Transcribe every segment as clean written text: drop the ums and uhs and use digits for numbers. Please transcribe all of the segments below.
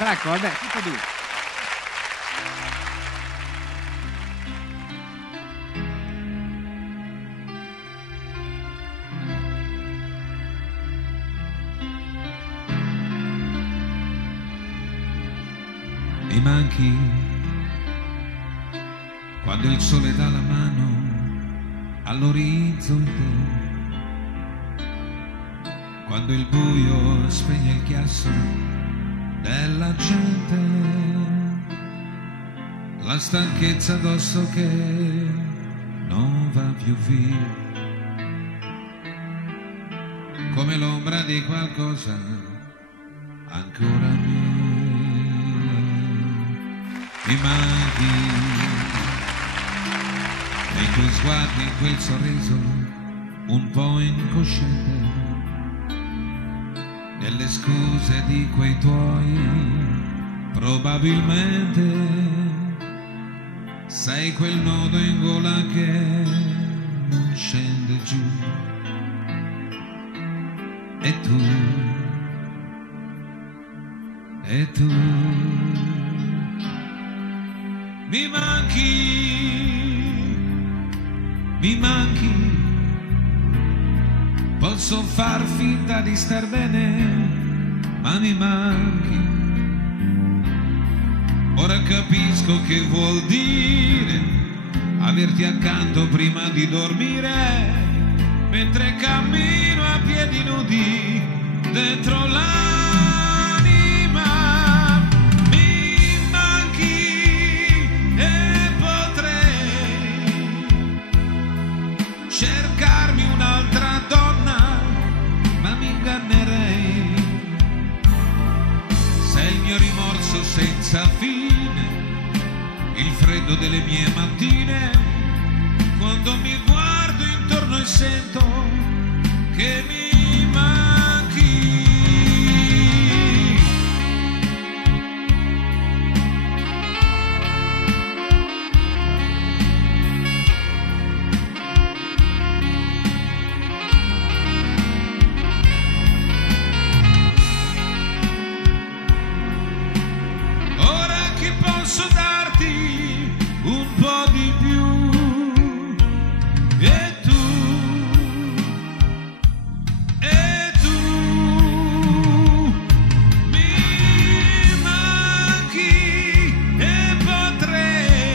Ecco, vabbè, tutte e due. Mi manchi quando il sole dà la mano all'orizzonte, quando il buio spegne il chiasso della gente, la stanchezza addosso che non va più via, come l'ombra di qualcosa ancora mia. Mi manchi nei tuoi sguardi, in quel sorriso un po' incosciente, nelle scuse di quei tuoi probabilmente sei quel nodo in gola che non scende giù. E tu mi manchi, posso far finta di star bene, ma mi manchi. Ora capisco che vuol dire averti accanto prima di dormire, mentre cammino a piedi nudi dentro l'anima. Mi manchi e potrei cercarmi un'altra donna, ma mi ingannerei. Sei il mio rimorso senza fine, il freddo delle mie mattine, quando mi guardo intorno e sento che mi manchi. Ora che posso darti un po' di più, e tu mi manchi e potrei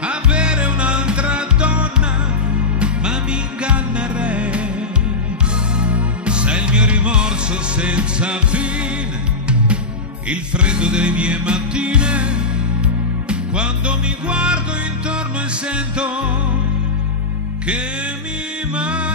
avere un'altra donna, ma mi ingannerei. Sei il mio rimorso senza fine, il freddo delle mie mattine, quando mi guardo intorno e sento che mi manca.